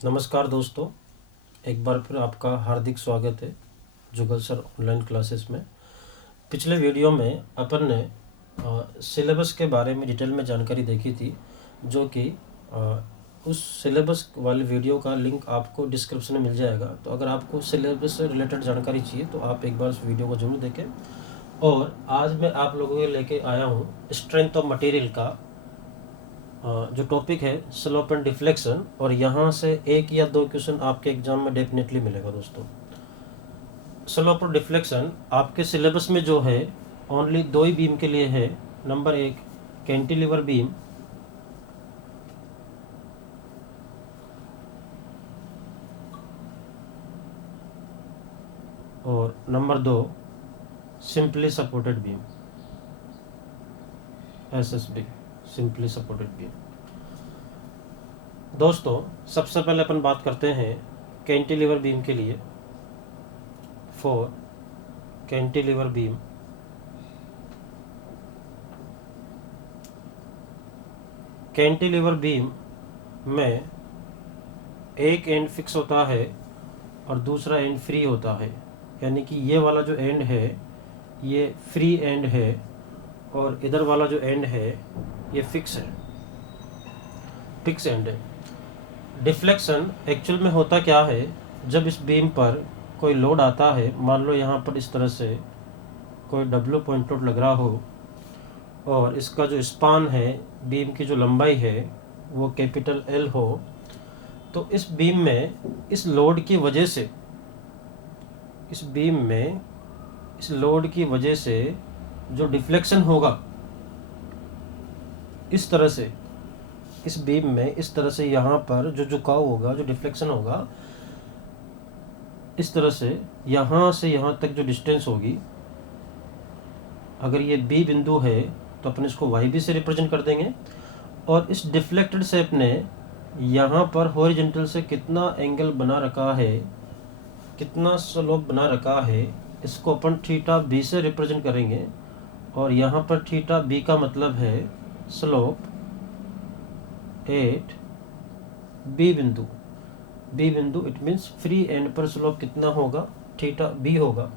नमस्कार दोस्तों, एक बार फिर आपका हार्दिक स्वागत है जुगल सर ऑनलाइन क्लासेस में। पिछले वीडियो में अपन ने सिलेबस के बारे में डिटेल में जानकारी देखी थी, जो कि उस सिलेबस वाले वीडियो का लिंक आपको डिस्क्रिप्शन में मिल जाएगा। तो अगर आपको सिलेबस से रिलेटेड जानकारी चाहिए तो आप एक बार उस वीडियो को जरूर देखें। और आज मैं आप लोगों के लेके आया हूँ स्ट्रेंथ ऑफ मटेरियल का जो टॉपिक है स्लोप एंड डिफ्लेक्शन, और यहाँ से एक या दो क्वेश्चन आपके एग्जाम में डेफिनेटली मिलेगा दोस्तों। स्लोप और डिफ्लेक्शन आपके सिलेबस में जो है ओनली दो ही बीम के लिए है। नंबर एक कैंटिलीवर बीम, और नंबर दो simply supported beam, SSB, simply supported beam. दोस्तों सबसे पहले अपन बात करते हैं कैंटिलीवर बीम के लिए। For cantilever beam, cantilever beam में एक एंड फिक्स होता है और दूसरा एंड फ्री होता है। यानी कि ये वाला जो एंड है ये फ्री एंड है और इधर वाला जो एंड है ये फिक्स है, फिक्स एंड है। डिफ्लेक्शन एक्चुअल में होता क्या है, जब इस बीम पर कोई लोड आता है, मान लो यहाँ पर इस तरह से कोई डब्ल्यू पॉइंट लोड लग रहा हो और इसका जो स्पान है, बीम की जो लंबाई है वो कैपिटल एल हो, तो इस बीम में इस लोड की वजह से, इस बीम में इस लोड की वजह से जो डिफ्लेक्शन होगा, इस तरह से इस बीम में इस तरह से यहाँ पर जो झुकाव होगा, जो डिफ्लेक्शन होगा, इस तरह से यहाँ तक जो डिस्टेंस होगी, अगर ये बी बिंदु है तो अपन इसको वाई बी से रिप्रेजेंट कर देंगे। और इस डिफ्लेक्टेड शेप ने यहाँ पर हॉरिजॉन्टल से कितना एंगल बना रखा है, कितना स्लोप बना रखा है, इसको अपन थीटा बी से रिप्रेजेंट करेंगे। और यहाँ पर थीटा बी का मतलब है स्लोप एट बी बिंदु, बी बिंदु इट मीन्स फ्री एंड पर स्लोप कितना होगा, थीटा बी होगा।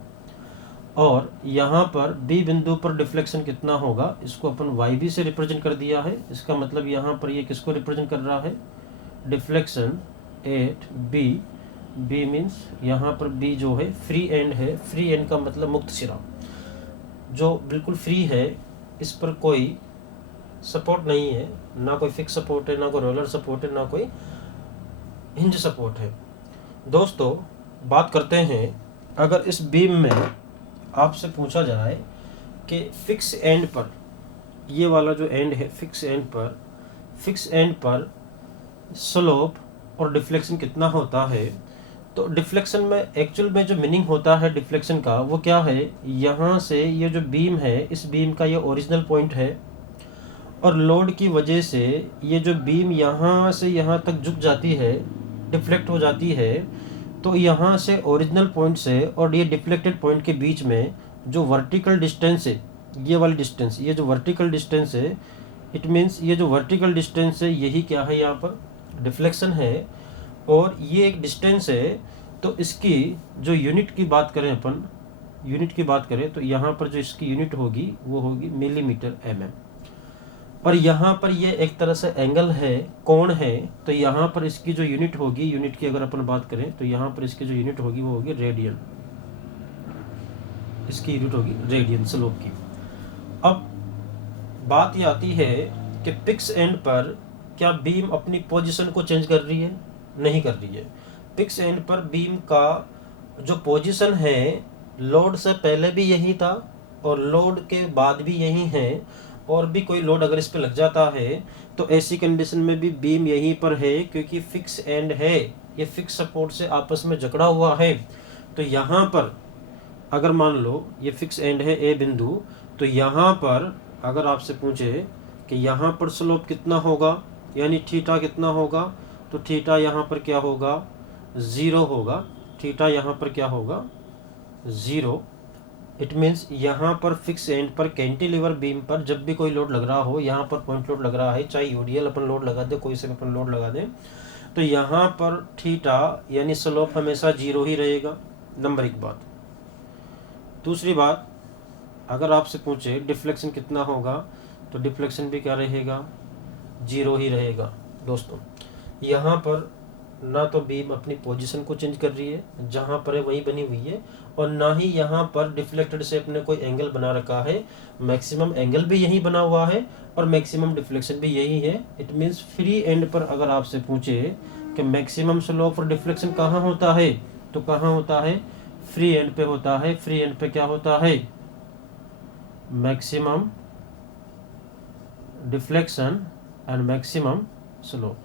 और यहाँ पर बी बिंदु पर डिफ्लेक्शन कितना होगा, इसको अपन वाई बी से रिप्रेजेंट कर दिया है। इसका मतलब यहाँ पर ये किसको रिप्रेजेंट कर रहा है, deflection at B, B means यहाँ पर बी जो है फ्री एंड है। फ्री एंड का मतलब मुक्त सिरा, जो बिल्कुल फ्री है, इस पर कोई सपोर्ट नहीं है, ना कोई फिक्स सपोर्ट है, ना कोई रोलर सपोर्ट है, ना कोई हिंज सपोर्ट है। दोस्तों बात करते हैं, अगर इस बीम में आपसे पूछा जाए कि फिक्स एंड पर, ये वाला जो एंड है फिक्स एंड पर स्लोप और डिफ्लेक्शन कितना होता है, तो डिफ्लेक्शन में एक्चुअल में जो मीनिंग होता है डिफ्लेक्शन का वो क्या है, यहाँ से ये जो बीम है, इस बीम का ये ओरिजिनल पॉइंट है और लोड की वजह से ये जो बीम यहाँ से यहाँ तक झुक जाती है, डिफ्लेक्ट हो जाती है, तो यहाँ से ओरिजिनल पॉइंट से और ये डिफ्लेक्टेड पॉइंट के बीच में जो वर्टिकल डिस्टेंस है, ये वाली डिस्टेंस, ये जो वर्टिकल डिस्टेंस है, इट मीन्स ये जो वर्टिकल डिस्टेंस है यही क्या है, यहाँ पर डिफ्लेक्शन है। और ये एक डिस्टेंस है, तो इसकी जो यूनिट की बात करें अपन, यूनिट की बात करें तो यहाँ पर जो इसकी यूनिट होगी वो होगी मिलीमीटर mm। और यहाँ पर ये एक तरह से एंगल है, कोण है, तो यहाँ पर इसकी जो यूनिट होगी, यूनिट की अगर अपन बात करें तो यहाँ पर इसकी जो यूनिट होगी वो होगी रेडियन, इसकी यूनिट होगी रेडियन स्लोप की। अब बात ये आती है कि फिक्स एंड पर क्या बीम अपनी पोजीशन को चेंज कर रही है, नहीं कर रही है। फिक्स एंड पर बीम का जो पोजीशन है लोड से पहले भी यही था और लोड के बाद भी यही है, और भी कोई लोड अगर इस पे लग जाता है तो ऐसी कंडीशन में भी बीम यहीं पर है, क्योंकि फिक्स एंड है, ये फिक्स सपोर्ट से आपस में जकड़ा हुआ है। तो यहाँ पर अगर मान लो ये फिक्स एंड है ए बिंदु, तो यहाँ पर अगर आपसे पूछे कि यहाँ पर स्लोप कितना होगा, यानी थीटा कितना होगा, तो थीटा यहाँ पर क्या होगा, 0 होगा। थीटा यहाँ पर क्या होगा, 0। इट मीन्स यहाँ पर फिक्स एंड पर कैंटिलीवर बीम पर जब भी कोई लोड लग रहा हो, यहाँ पर पॉइंट लोड लग रहा है, चाहे यूडीएल अपन लोड लगा दे, कोई से भी अपन लोड लगा दें, तो यहाँ पर थीटा यानी स्लोप हमेशा 0 ही रहेगा, नंबर 1 बात। दूसरी बात, अगर आपसे पूछे डिफ्लेक्शन कितना होगा, तो डिफ्लेक्शन भी क्या रहेगा, 0 ही रहेगा दोस्तों। यहाँ पर ना तो बीम अपनी पोजीशन को चेंज कर रही है, जहाँ पर है वही बनी हुई है, और ना ही यहाँ पर डिफ्लेक्टेड से अपने कोई एंगल बना रखा है। मैक्सिमम एंगल भी यही बना हुआ है और मैक्सिमम डिफ्लेक्शन भी यही है। इट मीन्स फ्री एंड पर अगर आपसे पूछे कि मैक्सिमम स्लोप और डिफ्लेक्शन कहाँ होता है, तो कहाँ होता है, फ्री एंड पे होता है। फ्री एंड पे क्या होता है, maximum deflection and maximum slope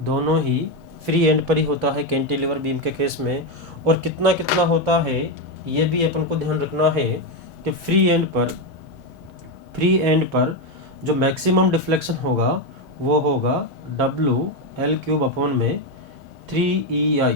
दोनों ही फ्री एंड पर ही होता है कैंटिलीवर बीम के केस में। और कितना कितना होता है ये भी अपन को ध्यान रखना है कि फ्री एंड पर जो मैक्सिमम डिफ्लेक्शन होगा वो होगा WL³ अपॉन में 3EI।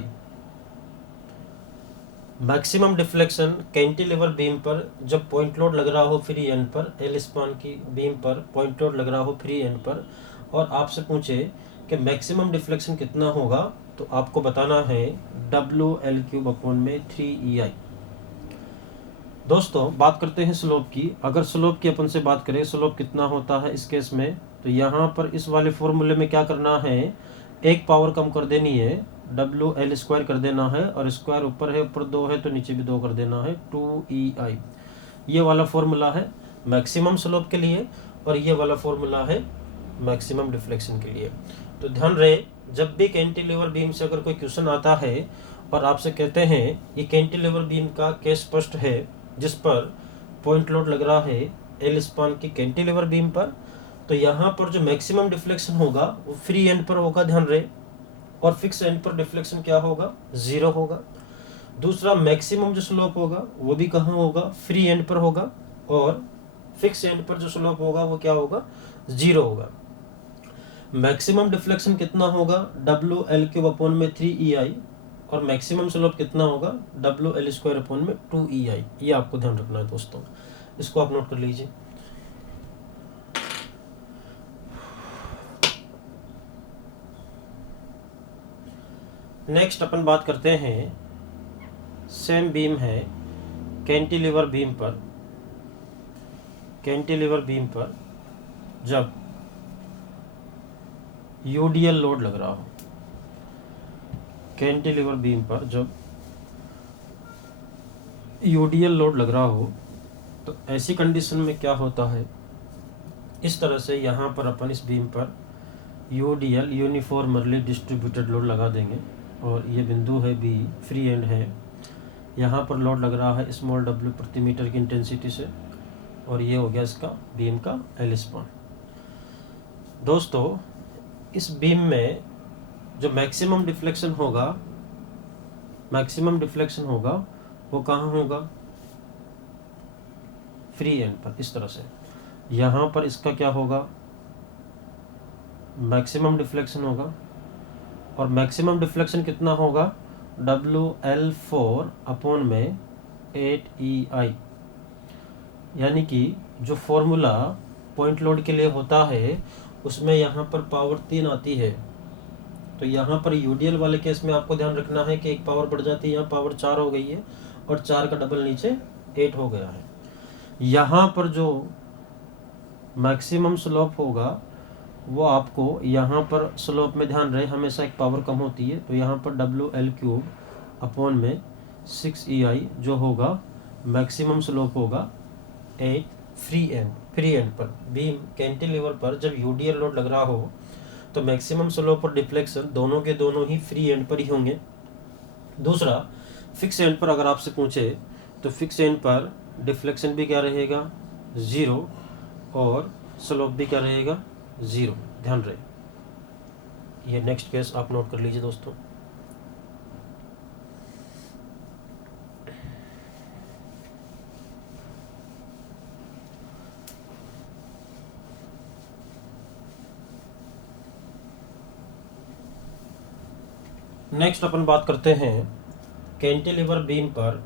Maximum deflection cantilever beam पर जब पॉइंट लोड लग रहा हो फ्री एंड पर, एल स्पान की बीम पर पॉइंट लोड लग रहा हो फ्री एंड पर, और आपसे पूछे कि मैक्सिमम डिफ्लेक्शन कितना होगा, तो आपको बताना है WL³ अपॉन में 3EI। दोस्तों बात करते हैं स्लोप की। अगर स्लोप की अपन से बात करें, स्लोप कितना होता है इस केस में, तो यहाँ पर इस वाले फॉर्मूले में क्या करना है, एक पावर कम कर देनी है, WL² कर देना है, और स्क्वायर ऊपर है, ऊपर 2 है तो नीचे भी 2 कर देना है, 2EI। ये वाला फॉर्मूला है मैक्सिमम स्लोप के लिए, और ये वाला फॉर्मूला है मैक्सिमम डिफ्लेक्शन के लिए। तो ध्यान रहे, जब भी कैंटिलीवर बीम से अगर कोई क्वेश्चन आता है और आपसे कहते हैं ये कैंटिलीवर बीम का केस स्पष्ट है जिस पर पॉइंट लोड लग रहा है एल स्पान की कैंटिलीवर बीम पर, तो यहाँ पर जो मैक्सिमम डिफ्लेक्शन होगा वो फ्री एंड पर होगा, ध्यान रहे, और फिक्स एंड पर डिफ्लेक्शन क्या होगा, 0 होगा। दूसरा, मैक्सिमम जो स्लोप होगा वो भी कहाँ होगा, फ्री एंड पर होगा, और फिक्स एंड पर जो स्लोप होगा वो क्या होगा, 0 होगा। मैक्सिमम डिफ्लेक्शन कितना होगा, WL³ अपॉन में 3EI, और मैक्सिमम स्लोप कितना होगा, WL² अपॉन में 2EI। ये आपको ध्यान रखना है दोस्तों, इसको आप नोट कर लीजिए। नेक्स्ट अपन बात करते हैं, सेम बीम है कैंटिलीवर बीम पर। कैंटिलीवर बीम पर जब UDL लोड लग रहा हो, कैंटिलीवर बीम पर जब UDL लोड लग रहा हो, तो ऐसी कंडीशन में क्या होता है, इस तरह से यहाँ पर अपन इस बीम पर UDL यूनिफॉर्मली डिस्ट्रीब्यूटेड लोड लगा देंगे, और ये बिंदु है B, फ्री एंड है, यहाँ पर लोड लग रहा है स्मॉल w प्रति मीटर की इंटेंसिटी से, और ये हो गया इसका बीम का एल स्पान। दोस्तों इस बीम में जो मैक्सिमम डिफ्लेक्शन होगा वो कहाँ होगा, फ्री एंड पर। इस तरह से यहाँ पर इसका क्या होगा, मैक्सिमम डिफ्लेक्शन होगा, और मैक्सिमम डिफ्लेक्शन कितना होगा, WL4 अपॉन में 8EI। यानी कि जो फॉर्मूला पॉइंट लोड के लिए होता है उसमें यहाँ पर पावर 3 आती है, तो यहाँ पर UDL वाले केस में आपको ध्यान रखना है कि एक पावर बढ़ जाती है, यहाँ पावर 4 हो गई है, और 4 का डबल नीचे 8 हो गया है। यहाँ पर जो मैक्सिमम स्लोप होगा वो आपको यहाँ पर स्लोप में ध्यान रहे हमेशा एक पावर कम होती है, तो यहाँ पर WL³ अपॉन में 6EI जो होगा मैक्सिमम स्लोप होगा 8 फ्री एंड पर। बीम कैंटिलीवर पर जब UDL लोड लग रहा हो तो मैक्सिमम स्लोप और डिफ्लेक्शन दोनों के दोनों ही फ्री एंड पर ही होंगे। दूसरा, फिक्स एंड पर अगर आपसे पूछे तो फिक्स एंड पर डिफ्लेक्शन भी क्या रहेगा, 0, और स्लोप भी क्या रहेगा, 0। ध्यान रहे, ये नेक्स्ट केस आप नोट कर लीजिए दोस्तों। नेक्स्ट अपन बात करते हैं कैंटिलीवर बीम पर।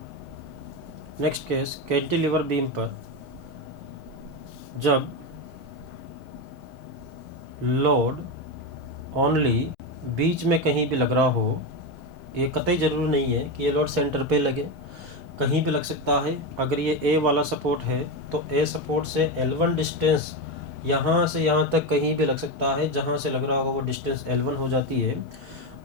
नेक्स्ट केस, कैंटिलीवर बीम पर जब लोड ओनली बीच में कहीं भी लग रहा हो, ये कतई ज़रूरी नहीं है कि ये लोड सेंटर पे लगे, कहीं भी लग सकता है। अगर ये ए वाला सपोर्ट है तो ए सपोर्ट से L1 डिस्टेंस यहाँ से यहाँ तक कहीं भी लग सकता है, जहाँ से लग रहा होगा वो डिस्टेंस L1 हो जाती है।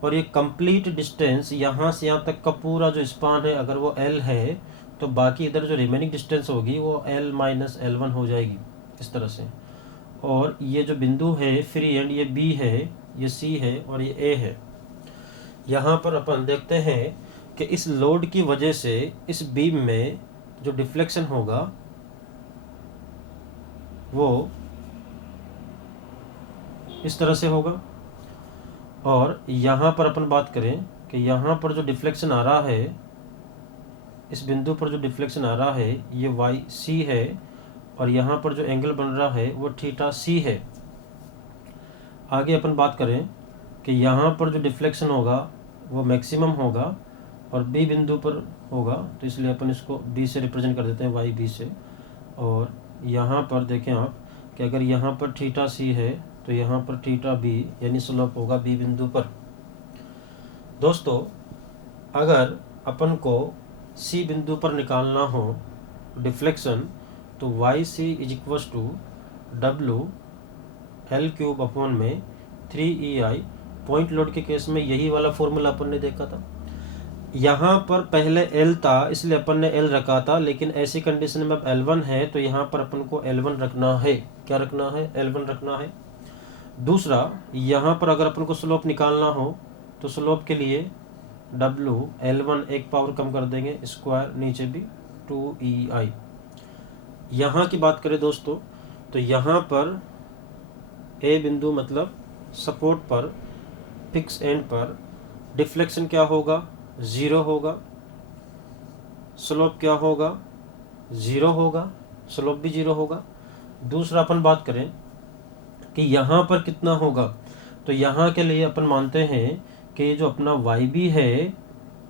और ये कंप्लीट डिस्टेंस यहाँ से यहाँ तक का पूरा जो स्पान है, अगर वो L है तो बाकी इधर जो रिमेनिंग डिस्टेंस होगी वो L माइनस L1 हो जाएगी, इस तरह से। और ये जो बिंदु है फ्री एंड, ये B है, ये C है और ये A है। यहाँ पर अपन देखते हैं कि इस लोड की वजह से इस बीम में जो डिफ्लेक्शन होगा वो इस तरह से होगा। और यहाँ पर अपन बात करें कि यहाँ पर जो डिफ्लेक्शन आ रहा है, इस बिंदु पर जो डिफ्लेक्शन आ रहा है ये वाई सी है, और यहाँ पर जो एंगल बन रहा है वो थीटा सी है। आगे अपन बात करें कि यहाँ पर जो डिफ्लेक्शन होगा वो मैक्सिमम होगा और बी बिंदु पर होगा, तो इसलिए अपन इसको बी से रिप्रेजेंट कर देते हैं, वाई बी से। और यहाँ पर देखें आप कि अगर यहाँ पर थीटा सी है तो यहाँ पर थीटा बी यानी स्लोप होगा बी बिंदु पर। दोस्तों, अगर अपन को सी बिंदु पर निकालना हो डिफ्लेक्शन, तो Y C is equals to W L cube upon में 3EI। पॉइंट लोड के केस में यही वाला फॉर्मूला अपन ने देखा था। यहाँ पर पहले L था इसलिए अपन ने L रखा था, लेकिन ऐसी कंडीशन में अब L1 है तो यहाँ पर अपन को L1 रखना है। क्या रखना है? L1 रखना है। दूसरा, यहाँ पर अगर अपन को स्लोप निकालना हो तो स्लोप के लिए W L1 एक पावर कम कर देंगे, स्क्वायर नीचे भी 2EI। यहाँ की बात करें दोस्तों, तो यहाँ पर A बिंदु मतलब सपोर्ट पर, फिक्स एंड पर डिफ्लेक्शन क्या होगा? 0 होगा। स्लोप क्या होगा? 0 होगा, स्लोप भी 0 होगा। दूसरा अपन बात करें कि यहाँ पर कितना होगा, तो यहाँ के लिए अपन मानते हैं कि ये जो अपना वाई बी है,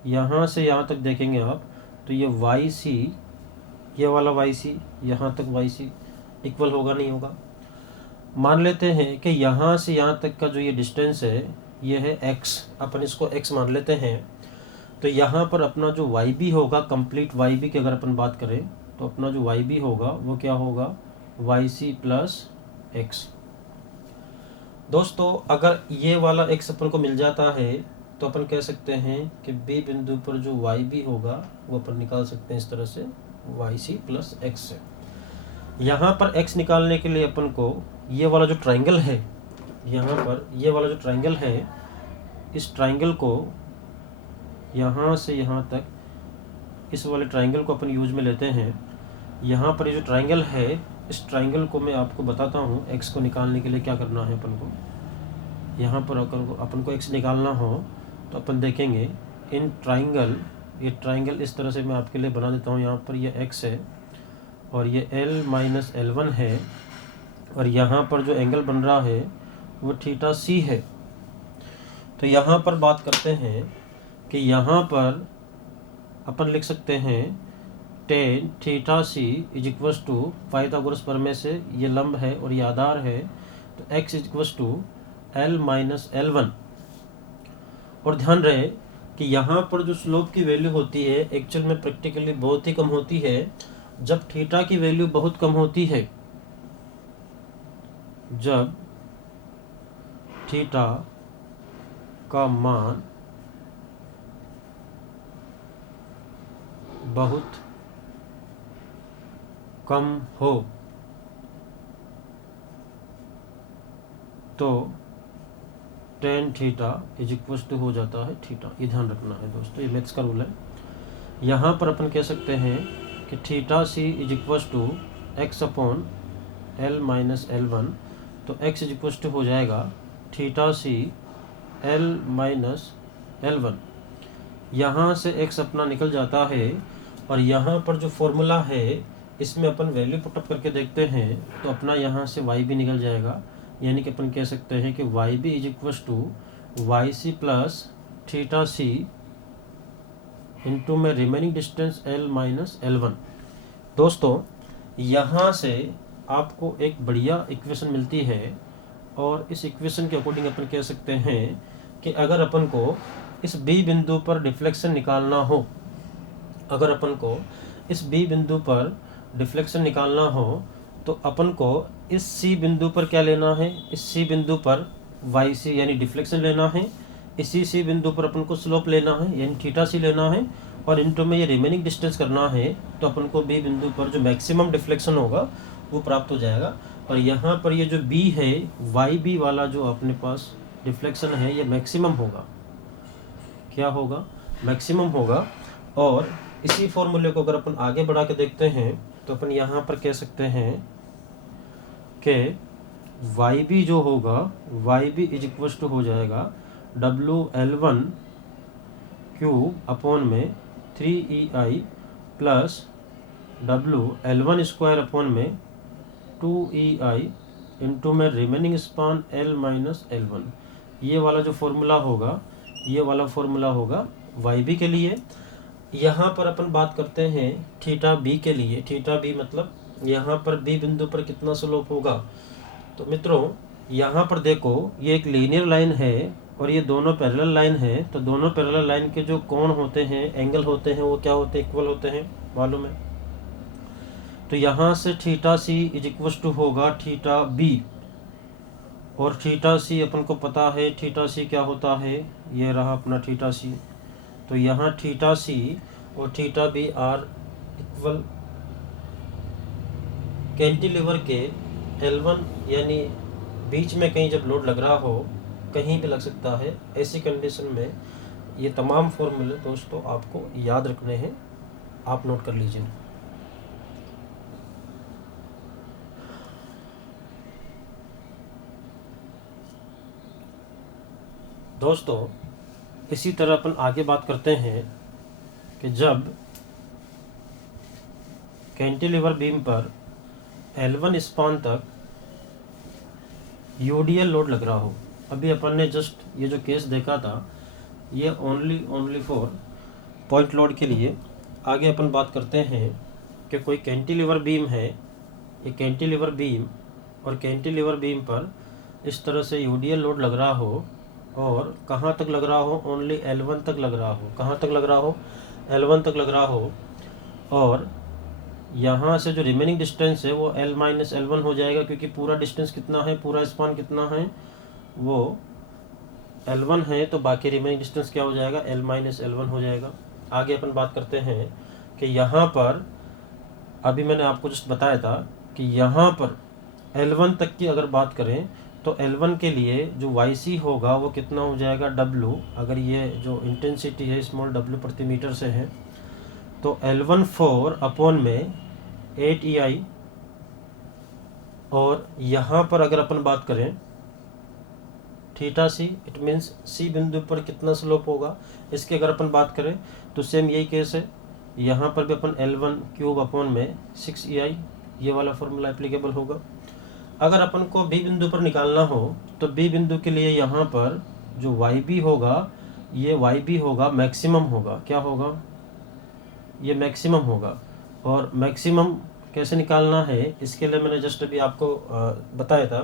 यहाँ से यहाँ तक देखेंगे आप तो ये वाई सी, ये वाला वाई सी, यहाँ तक वाई सी इक्वल होगा, नहीं होगा। मान लेते हैं कि यहाँ से यहाँ तक का जो ये डिस्टेंस है ये है x, अपन इसको x मान लेते हैं। तो यहाँ पर अपना जो वाई बी होगा, कंप्लीट वाई बी की अगर अपन बात करें तो अपना जो वाई बी होगा वो क्या होगा? Y C plus X. दोस्तों, अगर ये वाला x अपन को मिल जाता है तो अपन कह सकते हैं कि बी बिंदु पर जो वाई बी होगा वो अपन निकाल सकते हैं इस तरह से, वाई सी प्लस एक्स से। यहाँ पर x निकालने के लिए अपन को ये वाला जो ट्राइंगल है, यहाँ पर ये वाला जो ट्राइंगल है, इस ट्राइंगल को यहाँ से यहाँ तक, इस वाले ट्राइंगल को अपन यूज में लेते हैं। यहाँ पर ये जो ट्राइंगल है, इस ट्राइंगल को मैं आपको बताता हूँ x को निकालने के लिए क्या करना है अपन को। यहाँ पर अपन को x निकालना हो तो अपन देखेंगे इन ट्राइंगल, ये ट्राइंगल इस तरह से मैं आपके लिए बना देता हूँ। यहाँ पर ये x है और ये L माइनस L1 है, और यहाँ पर जो एंगल बन रहा है वो थीटा सी है। तो यहाँ पर बात करते हैं कि यहाँ पर अपन लिख सकते हैं tan theta C is equals to Pythagoras प्रमेय से, ये लंब है और ये आधार है, तो x is equals to L minus L1। और ध्यान रहे कि यहाँ पर जो स्लोप की वैल्यू होती है एक्चुअल में प्रैक्टिकली बहुत ही कम होती है जब थीटा की वैल्यू बहुत कम होती है। जब थीटा का मान बहुत कम हो तो tan theta is equal to हो जाता है थीटा। ये ध्यान रखना है दोस्तों, ये मैथ्स का रूल है। यहाँ पर अपन कह सकते हैं कि theta C is equal to X upon L minus L1, तो x इज इक्वल टू हो जाएगा थीटा सी L माइनस L1। यहाँ से x अपना निकल जाता है, और यहाँ पर जो फॉर्मूला है इसमें अपन वैल्यू पुटअप करके देखते हैं तो अपना यहाँ से y भी निकल जाएगा। यानी कि अपन कह सकते हैं कि Y B is equal to Y C plus theta C into में remaining distance L minus L1। दोस्तों, यहाँ से आपको एक बढ़िया इक्वेशन मिलती है, और इस इक्वेशन के अकॉर्डिंग अपन कह सकते हैं कि अगर अपन को इस बी बिंदु पर डिफ्लेक्शन निकालना हो, अगर अपन को इस बी बिंदु पर डिफ्लेक्शन निकालना हो तो अपन को इस सी बिंदु पर क्या लेना है, इस सी बिंदु पर वाई सी यानी डिफ्लेक्शन लेना है, इसी सी बिंदु पर अपन को स्लोप लेना है यानी थीटा सी लेना है, और इनटू में ये रिमेनिंग डिस्टेंस करना है, तो अपन को बी बिंदु पर जो मैक्सिमम डिफ्लेक्शन होगा वो प्राप्त हो जाएगा। और यहाँ पर ये जो बी है, वाई बी वाला जो अपने पास डिफ्लेक्शन है, ये मैक्सिमम होगा। क्या होगा? मैक्सिमम होगा। और इसी फॉर्मूले को अगर अपन आगे बढ़ा के देखते हैं तो अपन यहाँ पर कह सकते हैं कि वाई बी जो होगा, Y B is equal to हो जाएगा WL1 क्यूब अपॉन में 3EI plus WL1 square upon में 2EI इंटू में remaining span L minus L1। ये वाला जो फॉर्मूला होगा, ये वाला फॉर्मूला होगा वाई बी के लिए। यहाँ पर अपन बात करते हैं थीटा बी के लिए। थीटा बी मतलब यहाँ पर बी बिंदु पर कितना स्लोप होगा। तो मित्रों यहाँ पर देखो, ये एक लीनियर लाइन है और ये दोनों पैरेलल लाइन है। तो दोनों पैरेलल लाइन के जो कोण होते हैं, एंगल होते हैं, वो क्या होते हैं? इक्वल होते हैं, मालूम है। तो यहाँ से theta C is equal to होगा थीटा बी, और थीटा सी अपन को पता है थीटा सी क्या होता है, ये रहा अपना थीटा सी। तो यहाँ थीटा सी और theta B are equal. Cantilever के L1 यानी बीच में कहीं जब लोड लग रहा हो, कहीं भी लग सकता है, ऐसी कंडीशन में ये तमाम फॉर्मूले दोस्तों आपको याद रखने हैं, आप नोट कर लीजिए। दोस्तों इसी तरह अपन आगे बात करते हैं कि जब कैंटिलीवर बीम पर L1 स्पान तक यूडीएल लोड लग रहा हो। अभी अपन ने जस्ट ये जो केस देखा था, ये ओनली फॉर पॉइंट लोड के लिए। आगे अपन बात करते हैं कि कोई कैंटिलीवर बीम है, ये कैंटिलीवर बीम, और कैंटिलीवर बीम पर इस तरह से यूडीएल लोड लग रहा हो, और कहाँ तक लग रहा हो? ओनली L1 तक लग रहा हो। कहाँ तक लग रहा हो? L1 तक लग रहा हो। और यहाँ से जो रिमेनिंग डिस्टेंस है वो L माइनस L1 हो जाएगा, क्योंकि पूरा डिस्टेंस कितना है, पूरा स्पान कितना है, वो L1 है। तो बाकी रिमेनिंग डिस्टेंस क्या हो जाएगा? L माइनस L1 हो जाएगा। आगे अपन बात करते हैं कि यहाँ पर अभी मैंने आपको जस्ट बताया था कि यहाँ पर L1 तक की अगर बात करें तो L1 के लिए जो YC होगा वो कितना हो जाएगा? W। अगर ये जो इंटेंसिटी है स्मॉल w प्रति मीटर से है, तो L1 4 अपॉन में 8EI। और यहाँ पर अगर अपन बात करें थीटा सी, इट मीन्स सी बिंदु पर कितना स्लोप होगा, इसकी अगर अपन बात करें तो सेम यही केस है। यहाँ पर भी अपन L1 क्यूब अपॉन में 6EI, ये वाला फॉर्मूला एप्लीकेबल होगा। अगर अपन को बी बिंदु पर निकालना हो तो बी बिंदु के लिए यहाँ पर जो वाई बी होगा, ये वाई बी होगा मैक्सिमम होगा। क्या होगा? ये मैक्सिमम होगा। और मैक्सिमम कैसे निकालना है, इसके लिए मैंने जस्ट अभी आपको बताया था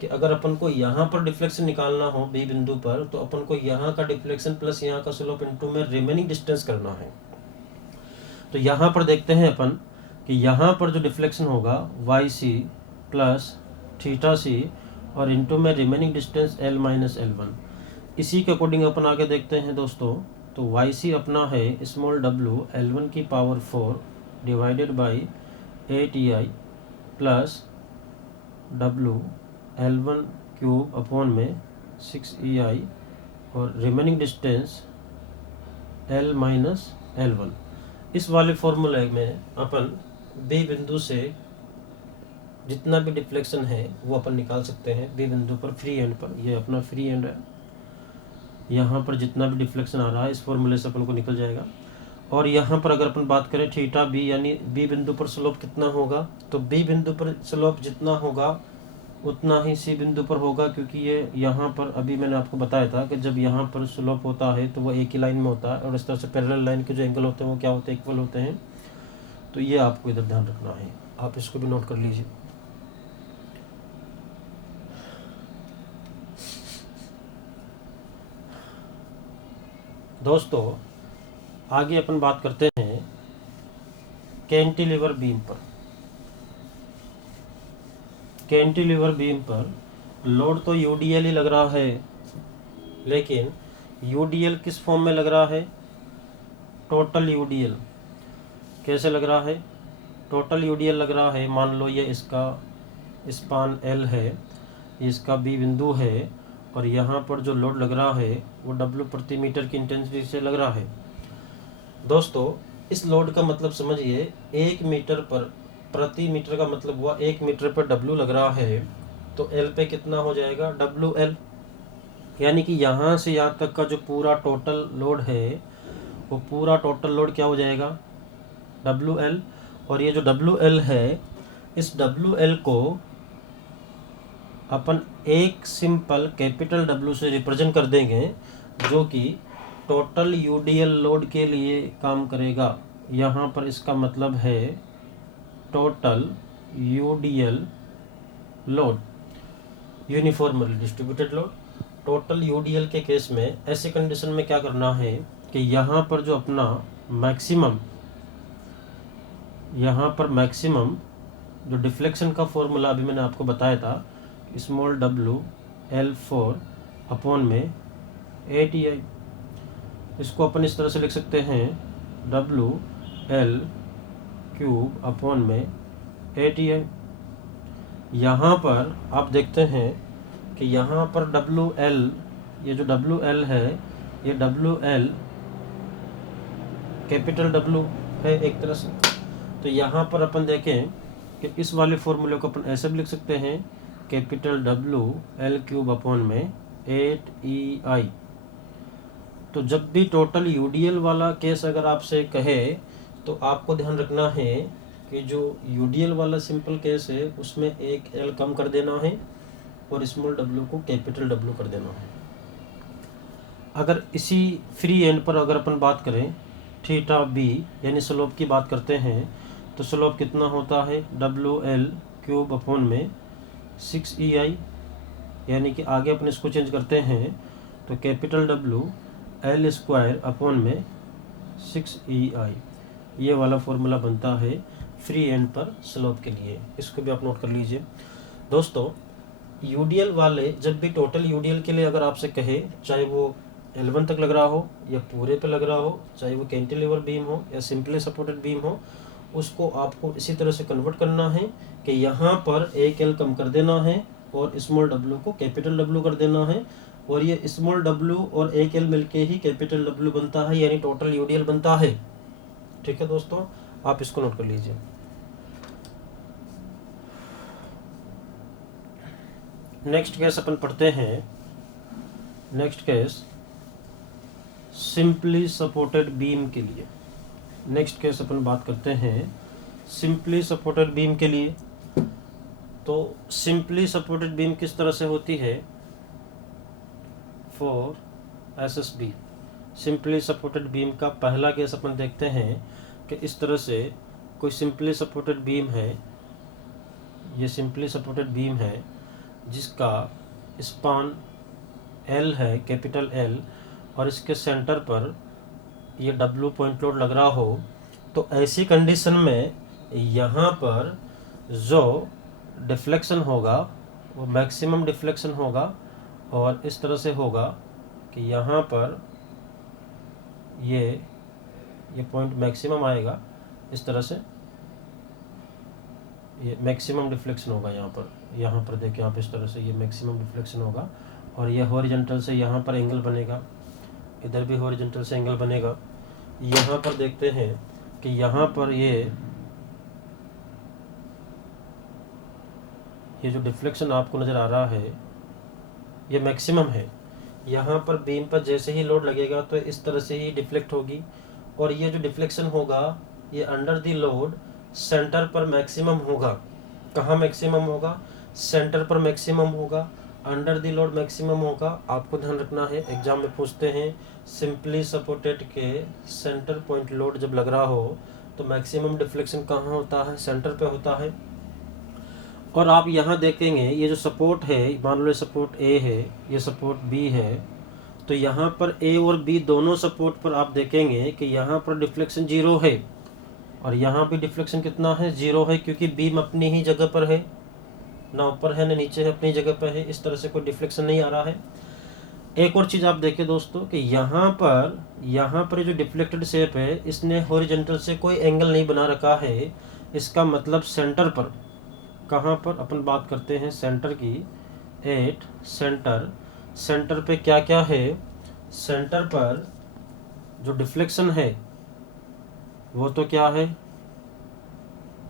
कि अगर अपन को यहाँ पर डिफ्लेक्शन निकालना हो बी बिंदु पर, तो अपन को यहाँ का डिफ्लेक्शन प्लस यहाँ का स्लोप इनटू में रिमेनिंग डिस्टेंस करना है। तो यहाँ पर देखते हैं अपन कि यहाँ पर जो डिफ्लेक्शन होगा Y C plus theta C और इनटू में remaining distance L minus L1। इसी के अकॉर्डिंग अपन आगे देखते हैं दोस्तों। तो वाई सी अपना है स्मॉल w L1 की power 4 divided by 8EI plus W L1 cube upon में 6EI और remaining distance L minus L1। इस वाले फॉर्मूले में अपन बी बिंदु से जितना भी डिफ्लेक्शन है वो अपन निकाल सकते हैं बी बिंदु पर, फ्री एंड पर। ये अपना फ्री एंड है, यहाँ पर जितना भी डिफ्लेक्शन आ रहा है इस फॉर्मूले से अपन को निकल जाएगा। और यहाँ पर अगर अपन बात करें थीटा बी यानी बी बिंदु पर स्लोप कितना होगा, तो बी बिंदु पर स्लोप जितना होगा उतना ही सी बिंदु पर होगा, क्योंकि ये यहाँ पर अभी मैंने आपको बताया था कि जब यहाँ पर स्लोप होता है तो वो एक ही लाइन में होता है, और इस तरह से पैरेलल लाइन के जो एंगल होते हैं वो क्या होते हैं? इक्वल होते हैं। तो ये आपको इधर ध्यान रखना है, आप इसको भी नोट कर लीजिए। दोस्तों आगे अपन बात करते हैं कैंटिलीवर बीम पर। कैंटिलीवर बीम पर लोड तो यूडीएल ही लग रहा है, लेकिन यूडीएल किस फॉर्म में लग रहा है? Total UDL. कैसे लग रहा है? टोटल यूडीएल लग रहा है। मान लो ये इसका स्पान एल है, इसका बी बिंदु है, और यहाँ पर जो लोड लग रहा है वो डब्ल्यू प्रति मीटर की इंटेंसिटी से लग रहा है। दोस्तों इस लोड का मतलब समझिए, 1 मीटर पर प्रति मीटर का मतलब हुआ 1 मीटर पर डब्ल्यू लग रहा है, तो एल पे कितना हो जाएगा? W L. यानी कि यहाँ से यहाँ तक का जो पूरा टोटल लोड है वो पूरा टोटल लोड क्या हो जाएगा? W L. और ये जो डब्ल्यू एल है, इस डब्ल्यू एल को अपन एक सिंपल कैपिटल डब्ल्यू से रिप्रेजेंट कर देंगे, जो कि टोटल यूडीएल लोड के लिए काम करेगा। यहाँ पर इसका मतलब है total UDL load, uniformly distributed load. Total UDL के केस में ऐसे कंडीशन में क्या करना है कि यहाँ पर जो अपना मैक्सिमम, यहाँ पर मैक्सिमम जो डिफ्लेक्शन का फॉर्मूला अभी मैंने आपको बताया था, स्मॉल डब्ल्यू L4 अपॉन में ATI, इसको अपन इस तरह से लिख सकते हैं WL क्यूब अपॉन में ATI। यहाँ पर आप देखते हैं कि यहाँ पर WL, ये जो WL है, ये WL कैपिटल W है एक तरह से। तो यहाँ पर अपन देखें कि इस वाले फॉर्मूले को अपन ऐसे भी लिख सकते हैं, capital W L cube upon में 8EI। तो जब भी टोटल यूडीएल वाला केस अगर आपसे कहे तो आपको ध्यान रखना है कि जो यूडीएल वाला सिंपल केस है उसमें एक एल कम कर देना है और स्मॉल डब्ल्यू को कैपिटल डब्ल्यू कर देना है। अगर इसी फ्री एंड पर अगर अपन बात करें थीटा बी यानी स्लोप की बात करते हैं, तो स्लोप कितना होता है? WL क्यूब अपॉन में 6EI। यानी कि आगे अपन इसको चेंज करते हैं तो capital W L square upon में 6EI, ये वाला फॉर्मूला बनता है फ्री एंड पर स्लोप के लिए। इसको भी आप नोट कर लीजिए। दोस्तों यूडीएल वाले जब भी टोटल यूडीएल के लिए अगर आपसे कहे, चाहे वो L1 तक लग रहा हो या पूरे पे लग रहा हो, चाहे वो कैंटिलीवर बीम हो या सिंपली सपोर्टेड बीम हो, उसको आपको इसी तरह से कन्वर्ट करना है कि यहाँ पर एक एल कम कर देना है और स्मॉल डब्ल्यू को कैपिटल डब्ल्यू कर देना है, और ये स्मॉल डब्ल्यू और एक एल मिलके ही कैपिटल डब्ल्यू बनता है, यानी टोटल यूडीएल बनता है। ठीक है दोस्तों, आप इसको नोट कर लीजिए। नेक्स्ट केस अपन पढ़ते हैं। Next case simply supported beam के लिए। नेक्स्ट केस अपन बात करते हैं सिंपली सपोर्टेड बीम के लिए। तो सिंपली सपोर्टेड बीम किस तरह से होती है? For SSB simply supported beam का पहला केस अपन देखते हैं कि इस तरह से कोई सिंपली सपोर्टेड बीम है, ये सिंपली सपोर्टेड बीम है जिसका स्पान L है, कैपिटल L, और इसके सेंटर पर ये W पॉइंट लोड लग रहा हो। तो ऐसी कंडीशन में यहाँ पर जो डिफ्लेक्शन होगा वो मैक्सिमम डिफ्लेक्शन होगा, और इस तरह से होगा कि यहाँ पर ये पॉइंट मैक्सिमम आएगा। इस तरह से ये मैक्सिमम डिफ्लेक्शन होगा। यहाँ पर देखिए आप, इस तरह से ये मैक्सिमम डिफ्लेक्शन होगा, और ये हॉरिजॉन्टल से यहाँ पर एंगल बनेगा, इधर भी हॉरिजॉन्टल से एंगल बनेगा। यहाँ पर देखते हैं कि यहाँ पर ये जो डिफ्लेक्शन आपको नज़र आ रहा है ये मैक्सिमम है। यहाँ पर बीम पर जैसे ही लोड लगेगा तो इस तरह से ही डिफ्लेक्ट होगी, और ये जो डिफ्लेक्शन होगा ये अंडर द लोड सेंटर पर मैक्सिमम होगा। कहाँ मैक्सिमम होगा? सेंटर पर मैक्सिमम होगा, अंडर द लोड मैक्सिमम होगा। आपको ध्यान रखना है, एग्जाम में पूछते हैं सिंपली सपोर्टेड के सेंटर पॉइंट लोड जब लग रहा हो तो मैक्सिमम डिफ्लेक्शन कहाँ होता है? सेंटर पे होता है। और आप यहाँ देखेंगे ये जो सपोर्ट है, मान लो सपोर्ट A है, ये सपोर्ट B है, तो यहाँ पर ए और बी दोनों सपोर्ट पर आप देखेंगे कि यहाँ पर डिफ्लेक्शन 0 है और यहाँ भी डिफ्लेक्शन कितना है, 0 है, क्योंकि बीम अपनी ही जगह पर है, ना ऊपर है ना नीचे है, अपनी जगह पर है। इस तरह से कोई डिफ्लेक्शन नहीं आ रहा है। एक और चीज़ आप देखें दोस्तों कि यहाँ पर जो डिफ्लेक्टेड शेप है इसने हॉरिजॉन्टल से कोई एंगल नहीं बना रखा है। इसका मतलब सेंटर पर, कहाँ पर अपन बात करते हैं सेंटर की, एट सेंटर, सेंटर पे क्या क्या है, सेंटर पर जो डिफ्लेक्शन है वो तो क्या है,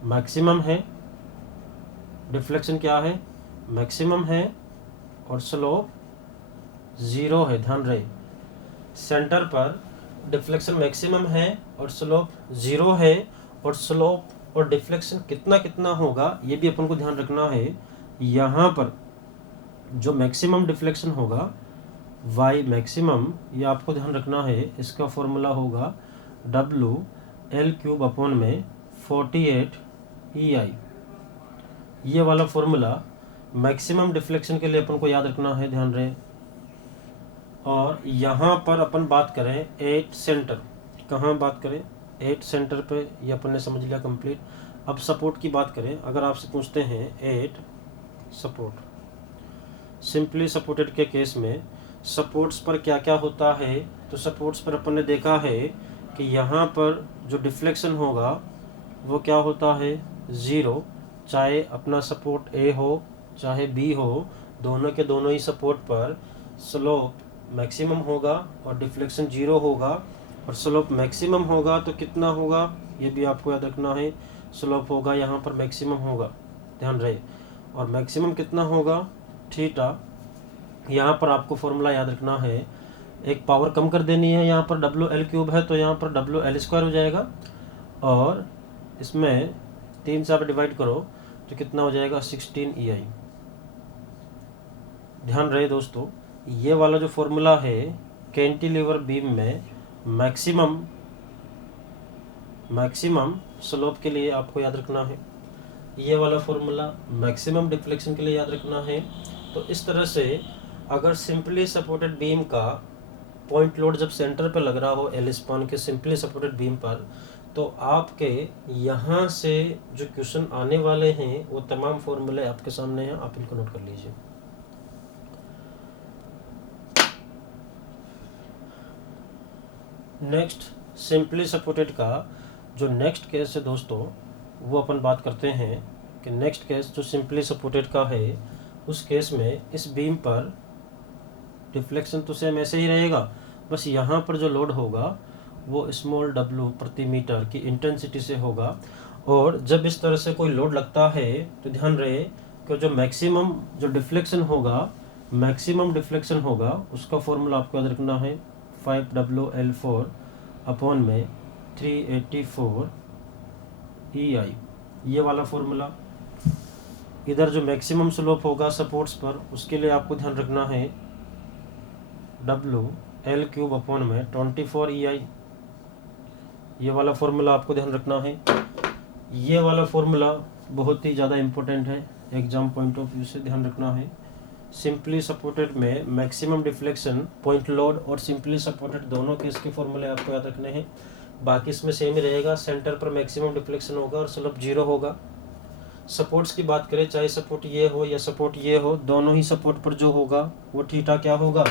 मैक्सिमम है। डिफ्लेक्शन क्या है, मैक्सिमम है, और स्लोप 0 है। ध्यान रहे, सेंटर पर डिफ्लेक्शन मैक्सिमम है और स्लोप 0 है, और स्लोप और डिफ्लेक्शन कितना कितना होगा ये भी अपन को ध्यान रखना है। यहाँ पर जो मैक्सिमम डिफ्लेक्शन होगा y मैक्सिमम, ये आपको ध्यान रखना है, इसका फॉर्मूला होगा WL³ / 48 EI। ये वाला फॉर्मूला मैक्सिमम डिफ्लेक्शन के लिए अपन को याद रखना है, ध्यान रहे। और यहाँ पर अपन बात करें 8 सेंटर, कहाँ बात करें, 8 सेंटर पे, ये अपन ने समझ लिया कंप्लीट। अब सपोर्ट की बात करें, अगर आपसे पूछते हैं 8 सपोर्ट, सिंपली सपोर्टेड के केस में सपोर्ट्स पर क्या क्या होता है, तो सपोर्ट्स पर अपन ने देखा है कि यहाँ पर जो डिफ्लेक्शन होगा वो क्या होता है, 0, चाहे अपना सपोर्ट ए हो चाहे बी हो, दोनों के दोनों ही सपोर्ट पर स्लोप मैक्सिमम होगा और डिफ्लेक्शन 0 होगा। और स्लोप मैक्सिमम होगा तो कितना होगा ये भी आपको याद रखना है, स्लोप होगा यहाँ पर मैक्सिमम होगा, ध्यान रहे। और मैक्सिमम कितना होगा, थीटा। यहाँ पर आपको फॉर्मूला याद रखना है, एक पावर कम कर देनी है, यहाँ पर WL³ है तो यहाँ पर WL² हो जाएगा, और इसमें 3 से आप डिवाइड करो तो कितना हो जाएगा, 16 EI। ध्यान रहे दोस्तों, ये वाला जो फॉर्मूला है कैंटिलीवर बीम में मैक्सिमम स्लोप के लिए आपको याद रखना है, ये वाला फॉर्मूला मैक्सिमम डिफ्लेक्शन के लिए याद रखना है। तो इस तरह से अगर सिंपली सपोर्टेड बीम का पॉइंट लोड जब सेंटर पर लग रहा हो एल स्पान के सिंपली सपोर्टेड बीम पर, तो आपके यहाँ से जो क्वेश्चन आने वाले हैं वो तमाम फॉर्मूले आपके सामने हैं, आप इनको नोट कर लीजिए। नेक्स्ट सिंपली सपोर्टेड का जो नेक्स्ट केस है दोस्तों, वो अपन बात करते हैं कि नेक्स्ट केस जो सिंपली सपोर्टेड का है, उस केस में इस बीम पर डिफ्लेक्शन तो सेम ऐसे ही रहेगा, बस यहाँ पर जो लोड होगा वो स्मॉल w प्रति मीटर की इंटेंसिटी से होगा। और जब इस तरह से कोई लोड लगता है तो ध्यान रहे कि जो मैक्सिमम डिफ्लेक्शन होगा उसका फॉर्मूला आपको याद रखना है, 5WL4 अपॉन में 384 EI, ये वाला फॉर्मूला। इधर जो मैक्सिमम स्लोप होगा सपोर्ट्स पर, उसके लिए आपको ध्यान रखना है WL³ अपॉन में 24 EI, ये वाला फॉर्मूला आपको ध्यान रखना है। ये वाला फॉर्मूला बहुत ही ज़्यादा इम्पोर्टेंट है, एग्जाम पॉइंट ऑफ व्यू से ध्यान रखना है। सिंपली सपोर्टेड में मैक्सिमम डिफ्लेक्शन, पॉइंट लोड और सिंपली सपोर्टेड दोनों केस के फॉर्मूले आपको याद रखने हैं, बाकी इसमें सेम ही रहेगा। सेंटर पर मैक्सिमम डिफ्लेक्शन होगा और स्लोप 0 होगा। सपोर्ट्स की बात करें, चाहे सपोर्ट ये हो या सपोर्ट ये हो, दोनों ही सपोर्ट पर जो होगा वो थीटा क्या होगा,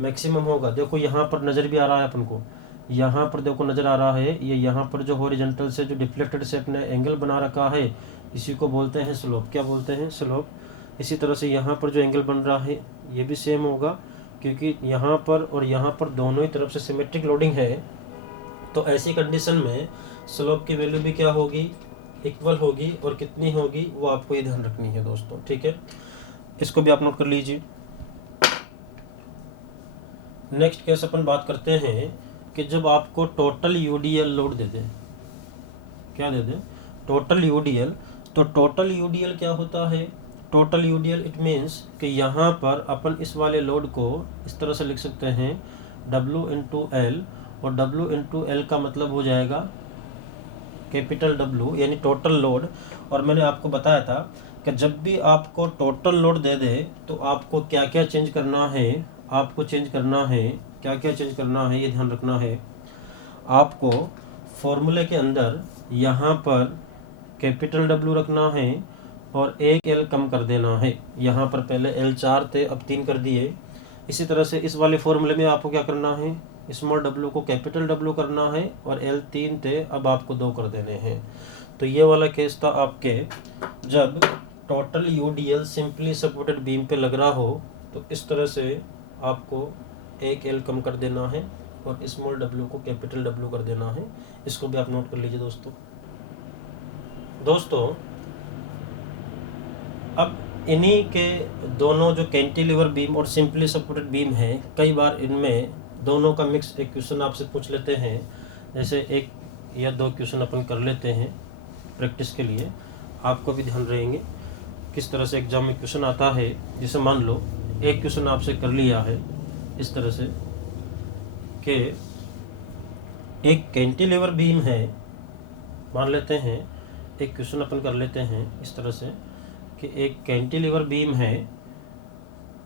मैक्सिमम होगा। देखो यहाँ पर नज़र भी आ रहा है अपन को, यहाँ पर देखो नज़र आ रहा है, ये यहाँ पर जो हॉरिजॉन्टल से जो डिफ्लेक्टेड से अपने एंगल बना रखा है इसी को बोलते हैं स्लोप। क्या बोलते हैं, स्लोप। इसी तरह से यहाँ पर जो एंगल बन रहा है ये भी सेम होगा, क्योंकि यहाँ पर और यहाँ पर दोनों ही तरफ से सिमेट्रिक लोडिंग है। तो ऐसी कंडीशन में स्लोप की वैल्यू भी क्या होगी, इक्वल होगी, और कितनी होगी वो आपको ये ध्यान रखनी है दोस्तों, ठीक है। इसको भी आप नोट कर लीजिए। नेक्स्ट केस अपन बात करते हैं कि जब आपको टोटल यूडीएल लोड दे दे, क्या दे दे, टोटल यूडीएल। तो टोटल यूडीएल क्या होता है, टोटल यूडीएल इट मीन्स कि यहाँ पर अपन इस वाले लोड को इस तरह से लिख सकते हैं W/L, और W/L का मतलब हो जाएगा कैपिटल W, यानी टोटल लोड। और मैंने आपको बताया था कि जब भी आपको टोटल लोड दे दे तो आपको क्या क्या चेंज करना है, आपको चेंज करना है, क्या क्या चेंज करना है ये ध्यान रखना है। आपको फॉर्मूले के अंदर यहाँ पर कैपिटल W रखना है और एक L कम कर देना है। यहाँ पर पहले L 4 थे, अब 3 कर दिए। इसी तरह से इस वाले फॉर्मूले में आपको क्या करना है, स्मॉल W को कैपिटल W करना है और L 3 थे, अब आपको 2 कर देने हैं। तो ये वाला केस था आपके जब total UDL simply supported beam पे लग रहा हो, तो इस तरह से आपको एक L कम कर देना है और स्मॉल W को कैपिटल W कर देना है। इसको भी आप नोट कर लीजिए दोस्तों। अब इन्हीं के दोनों जो कैंटिलीवर बीम और सिंपली सपोर्टेड बीम है, कई बार इनमें दोनों का मिक्स एक क्वेश्चन आपसे पूछ लेते हैं। जैसे 1 या 2 क्वेश्चन अपन कर लेते हैं प्रैक्टिस के लिए, आपको भी ध्यान रहेंगे किस तरह से एग्जाम में क्वेश्चन आता है। जैसे मान लो एक क्वेश्चन आपसे कर लिया है इस तरह से कि एक कैंटिलीवर बीम है, मान लेते हैं एक क्वेश्चन अपन कर लेते हैं इस तरह से कि एक कैंटिलीवर बीम है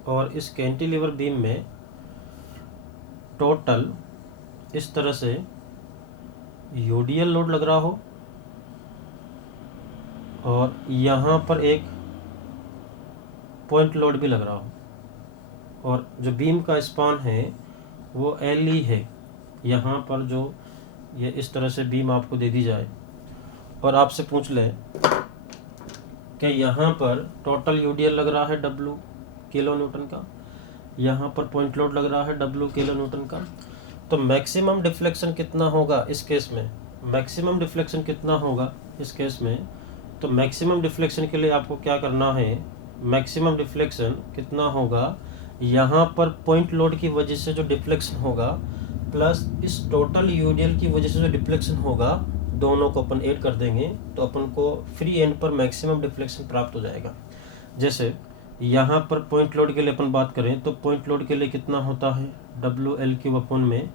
और इस कैंटिलीवर बीम में टोटल इस तरह से यूडीएल लोड लग रहा हो और यहाँ पर एक पॉइंट लोड भी लग रहा हो और जो बीम का स्पान है वो एल ही है। यहाँ पर जो ये इस तरह से बीम आपको दे दी जाए और आपसे पूछ लें कि यहाँ पर टोटल यूडीएल लग रहा है W किलो न्यूटन का, यहाँ पर पॉइंट लोड लग रहा है W किलो न्यूटन का, तो मैक्सिमम डिफ्लेक्शन कितना होगा इस केस में, मैक्सिमम डिफ्लेक्शन कितना होगा इस केस में। तो मैक्सिमम डिफ्लेक्शन के लिए आपको क्या करना है, मैक्सिमम डिफ्लेक्शन कितना होगा, यहाँ पर पॉइंट लोड की वजह से जो डिफ्लेक्शन होगा प्लस इस टोटल यूडीएल की वजह से जो डिफ्लेक्शन होगा, दोनों को अपन ऐड कर देंगे तो अपन को फ्री एंड पर मैक्सिमम डिफ्लेक्शन प्राप्त हो जाएगा। जैसे यहाँ पर पॉइंट लोड के लिए अपन बात करें तो पॉइंट लोड के लिए कितना होता है, WL³ अपन में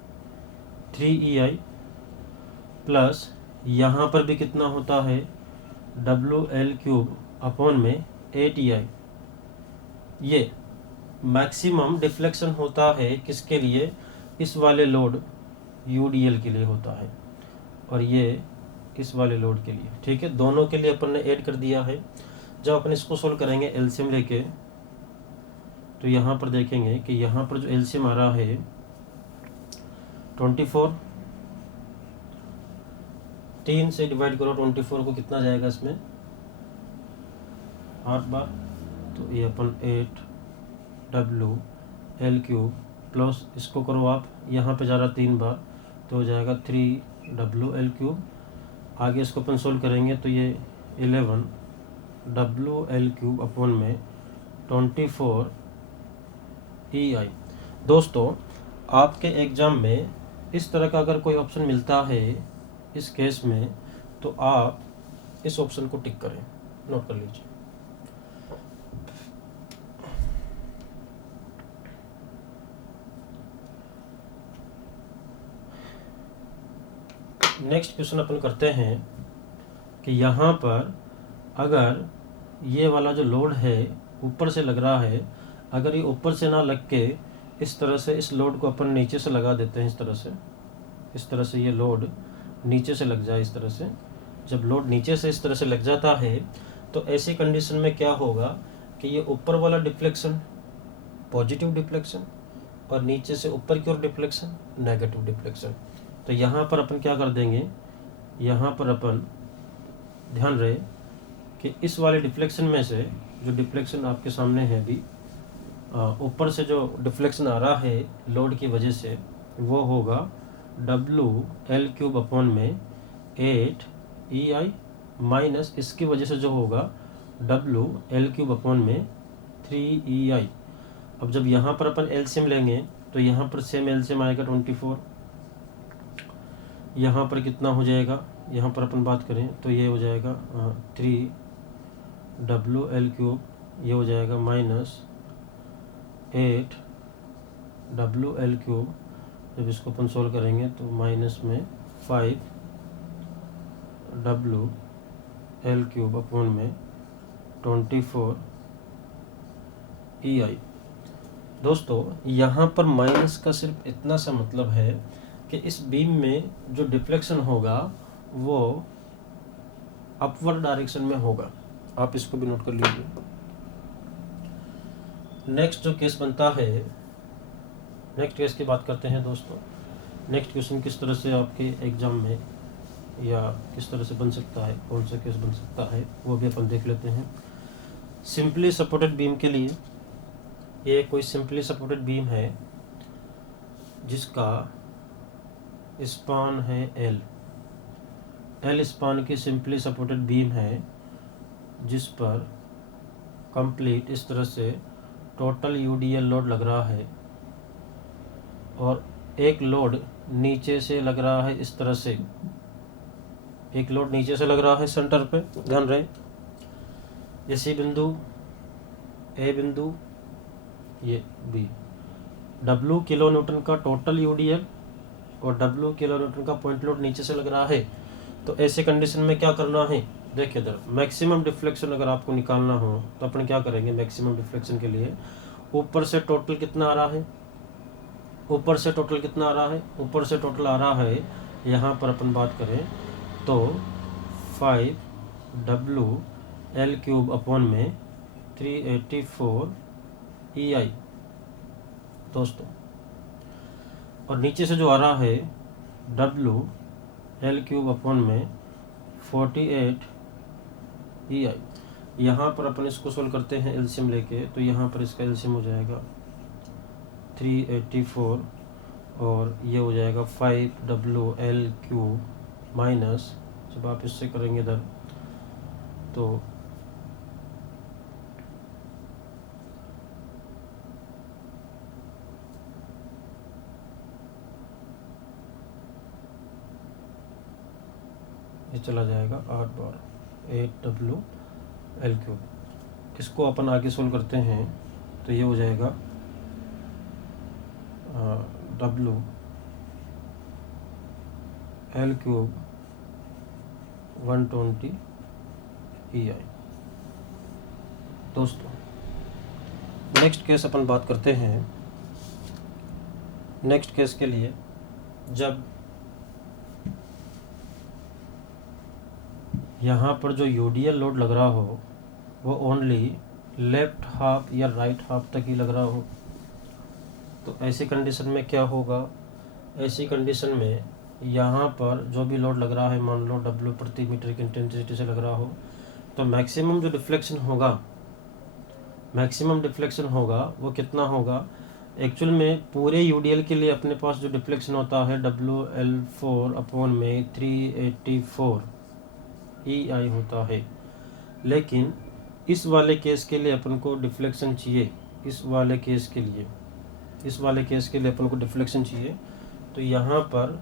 3EI प्लस यहाँ पर भी कितना होता है, WL³ अपॉन में 8EI। ये मैक्सिमम डिफ्लेक्शन होता है किसके लिए, इस वाले लोड UDL के लिए होता है और ये इस वाले लोड के लिए। ठीक है, दोनों के लिए अपन ने ऐड कर दिया है। जब अपन इसको सोल्व करेंगे एलसीएम लेके तो यहाँ पर देखेंगे कि यहाँ पर जो एलसीएम आ रहा है 24, 3 से डिवाइड करो 24 को, कितना जाएगा इसमें 8 बार, तो ये अपन 8WL³ प्लस इसको करो आप, यहाँ पे जा रहा 3 बार तो हो जाएगा 3WL³। आगे इसको अपन सोल्व करेंगे तो ये 11WL³ अपॉन में 24EI। दोस्तों आपके एग्ज़ाम में इस तरह का अगर कोई ऑप्शन मिलता है इस केस में तो आप इस ऑप्शन को टिक करें, नोट कर लीजिए। नेक्स्ट क्वेश्चन अपन करते हैं कि यहाँ पर अगर ये वाला जो लोड है ऊपर से लग रहा है, अगर ये ऊपर से ना लग के इस तरह से इस लोड को अपन नीचे से लगा देते हैं, इस तरह से ये लोड नीचे से लग जाए। इस तरह से जब लोड नीचे से इस तरह से लग जाता है तो ऐसी कंडीशन में क्या होगा कि ये ऊपर वाला डिफ्लेक्शन पॉजिटिव डिफ्लेक्शन और नीचे से ऊपर की ओर डिफ्लेक्शन नेगेटिव डिफ्लेक्शन। तो यहाँ पर अपन क्या कर देंगे, यहाँ पर अपन ध्यान रहे कि इस वाले डिफ्लेक्शन में से जो डिफ्लेक्शन आपके सामने है अभी, ऊपर से जो डिफ्लेक्शन आ रहा है लोड की वजह से, वो होगा WL³ अपॉन में 8EI माइनस इसकी वजह से जो होगा WL³ अपॉन में 3EI। अब जब यहाँ पर अपन एलसीएम लेंगे तो यहाँ पर सेम एलसीएम आएगा 24, यहाँ पर कितना हो जाएगा, यहाँ पर अपन बात करें तो ये हो जाएगा 3WL³, ये हो जाएगा माइनस 8WL³। जब इसको अपन सोल्व करेंगे तो माइनस में 5WL³ अपॉन में 24EI। दोस्तों यहाँ पर माइनस का सिर्फ इतना सा मतलब है कि इस बीम में जो डिफ्लेक्शन होगा वो अपवर्ड डायरेक्शन में होगा। आप इसको भी नोट कर लीजिए। नेक्स्ट जो केस बनता है, नेक्स्ट केस की बात करते हैं दोस्तों। नेक्स्ट क्वेश्चन किस तरह से आपके एग्जाम में या किस तरह से बन सकता है, कौन सा केस बन सकता है, वो भी अपन देख लेते हैं। सिंपली सपोर्टेड बीम के लिए ये कोई सिंपली सपोर्टेड बीम है जिसका स्पान है एल स्पान की सिंपली सपोर्टेड बीम है जिस पर कंप्लीट इस तरह से टोटल यूडीएल लोड लग रहा है और एक लोड नीचे से लग रहा है इस तरह से, एक लोड नीचे से लग रहा है सेंटर पे, ध्यान रहे। ये सी बिंदु, ए बिंदु, ये बी। W किलो न्यूटन का टोटल यूडीएल और W किलो न्यूटन का पॉइंट लोड नीचे से लग रहा है। तो ऐसे कंडीशन में क्या करना है, देखिए इधर मैक्सिमम डिफ्लेक्शन अगर आपको निकालना हो तो अपन क्या करेंगे। मैक्सिमम डिफ्लेक्शन के लिए ऊपर से टोटल कितना आ रहा है, ऊपर से टोटल कितना आ रहा है, ऊपर से टोटल आ रहा है, यहाँ पर अपन बात करें तो 5W अपॉन में 384 EI दोस्तों। और नीचे से जो आ रहा है WL³ अपॉन में 48 EI। यहाँ पर अपन इसको सोल्व करते हैं एलसीएम लेके, तो यहाँ पर इसका एलसीएम हो जाएगा 384 और ये हो जाएगा 5WL³ माइनस, जब आप इससे करेंगे इधर तो ये चला जाएगा 8 बार 8WL³। इसको अपन आगे सोल्व करते हैं तो ये हो जाएगा WL³ 120 EI दोस्तों। नेक्स्ट केस अपन बात करते हैं। नेक्स्ट केस के लिए जब यहाँ पर जो यूडीएल लोड लग रहा हो वो ओनली लेफ्ट हाफ या राइट हाफ तक ही लग रहा हो, तो ऐसी कंडीशन में क्या होगा। ऐसी कंडीशन में यहाँ पर जो भी लोड लग रहा है, मान लो W प्रति मीटर की इंटेंसिटी से लग रहा हो, तो मैक्सिमम जो डिफ्लेक्शन होगा, मैक्सिमम डिफ्लेक्शन होगा वो कितना होगा। एक्चुअल में पूरे यूडीएल के लिए अपने पास जो डिफ्लेक्शन होता है WL4 अपॉन में 384 EI होता है, लेकिन इस वाले केस के लिए अपन को डिफ्लेक्शन चाहिए। इस वाले केस के लिए अपन को डिफ्लेक्शन चाहिए, तो यहाँ पर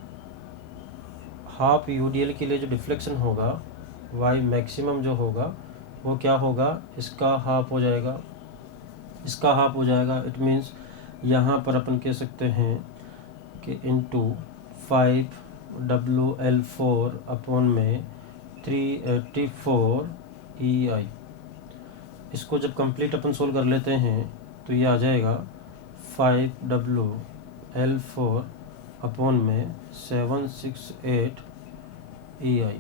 हाफ यूडीएल के लिए जो डिफ्लेक्शन होगा वाई मैक्सिमम जो होगा वो क्या होगा, इसका हाफ हो जाएगा, इसका हाफ हो जाएगा। इट मीन्स यहाँ पर अपन कह सकते हैं कि इंटू 5WL4 अपॉन में 384 EI। इसको जब कंप्लीट अपन सोल्व कर लेते हैं तो ये आ जाएगा 5WL4 अपॉन में 768 EI।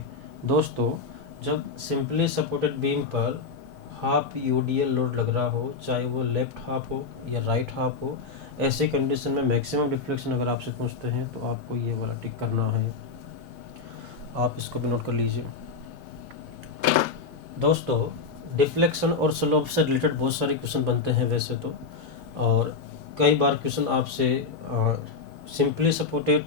दोस्तों जब सिंपली सपोर्टेड बीम पर हाफ यूडीएल लोड लग रहा हो, चाहे वो लेफ्ट हाफ हो या राइट हाफ हो, ऐसे कंडीशन में मैक्सिमम डिफ्लेक्शन अगर आपसे पूछते हैं तो आपको ये वाला टिक करना है। आप इसको भी नोट कर लीजिए। दोस्तों डिफ्लेक्शन और स्लोप से रिलेटेड बहुत सारे क्वेश्चन बनते हैं वैसे तो, और कई बार क्वेश्चन आपसे सिंपली सपोर्टेड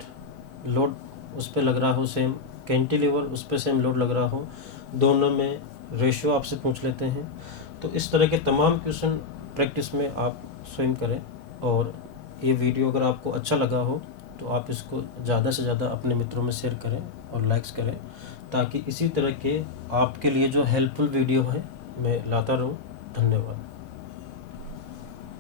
लोड उस पर लग रहा हो सेम, कैंटिलीवर उस पर सेम लोड लग रहा हो, दोनों में रेशियो आपसे पूछ लेते हैं। तो इस तरह के तमाम क्वेश्चन प्रैक्टिस में आप स्वयं करें, और ये वीडियो अगर आपको अच्छा लगा हो तो आप इसको ज़्यादा से ज़्यादा अपने मित्रों में शेयर करें और लाइक्स करें, ताकि इसी तरह के आपके लिए जो हेल्पफुल वीडियो है मैं लाता रहूं। धन्यवाद।